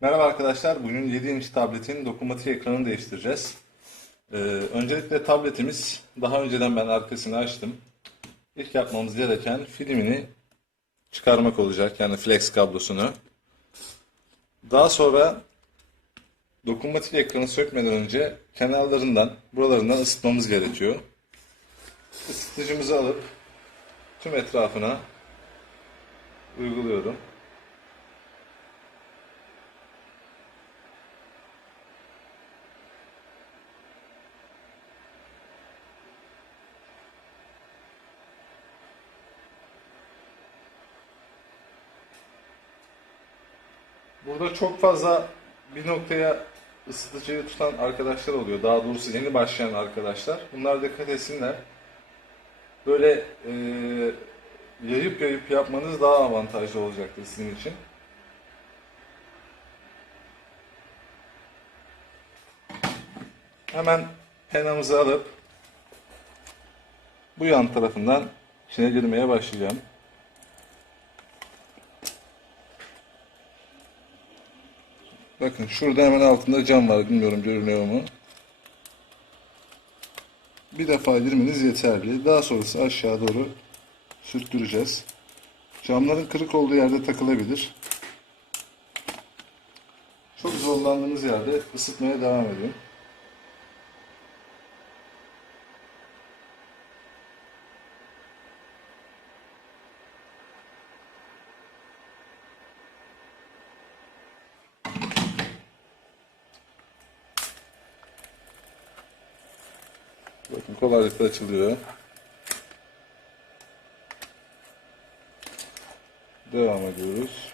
Merhaba arkadaşlar. Bugün 7 inç tabletin dokunmatik ekranını değiştireceğiz. Ee, öncelikle tabletimiz daha önceden ben arkasını açtım. İlk yapmamız gereken filmini çıkarmak olacak. Yani flex kablosunu. Daha sonra dokunmatik ekranı sökmeden önce kenarlarından, buralarından ısıtmamız gerekiyor. Isıtıcımızı alıp tüm etrafına uyguluyorum. Burada çok fazla bir noktaya ısıtıcıyı tutan arkadaşlar oluyor. Daha doğrusu yeni başlayan arkadaşlar. Bunlar dikkat etsinler. Böyle e, yayıp yayıp yapmanız daha avantajlı olacaktır sizin için. Hemen penamızı alıp bu yan tarafından içine girmeye başlayacağım. Bakın şurada hemen altında cam var. Bilmiyorum görünüyor mu? Bir defa girmeniz yeterli. Daha sonrası aşağı doğru sürttüreceğiz. Camların kırık olduğu yerde takılabilir. Çok zorlandığınız yerde ısıtmaya devam edin. Bakın kolaylıkla açılıyor. Devam ediyoruz.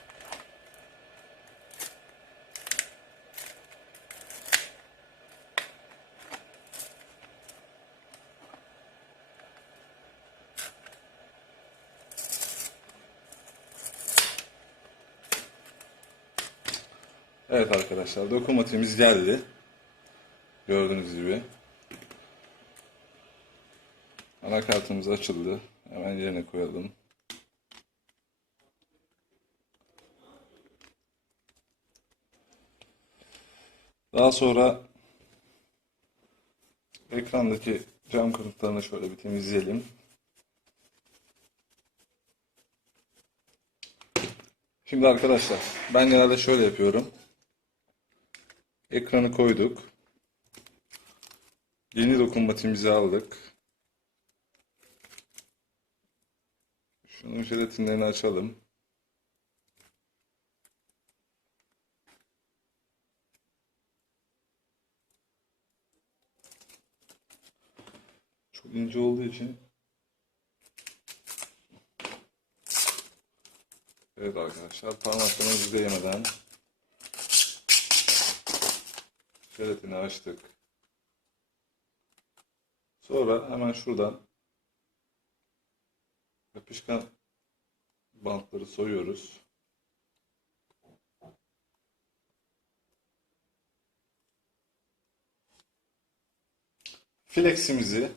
Evet arkadaşlar dokunmatiğimiz geldi. Gördüğünüz gibi. Anakartımız açıldı. Hemen yerine koyalım. Daha sonra ekrandaki cam kırıklarını şöyle bir temizleyelim. Şimdi arkadaşlar ben genelde şöyle yapıyorum. Ekranı koyduk. Yeni dokunmatiğimizi aldık. Şunun jelatinlerini açalım. Çok ince olduğu için Evet arkadaşlar parmaklarımızı değmeden jelatini açtık. Sonra hemen şuradan yapışkan bantları soyuyoruz. Fleximizi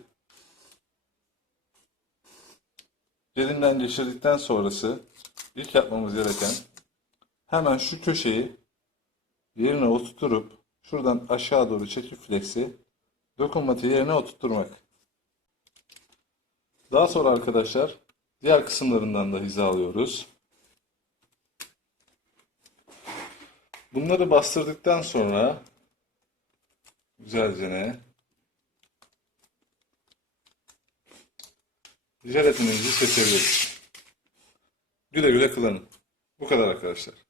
elinden geçirdikten sonrası ilk yapmamız gereken hemen şu köşeyi yerine oturtup şuradan aşağı doğru çekip flexi dokunmatiği yerine oturtturmak. Daha sonra arkadaşlar diğer kısımlarından da hizalıyoruz. Bunları bastırdıktan sonra güzelce ne jelatinimizi seçebiliriz. Güle güle kullanın. Bu kadar arkadaşlar.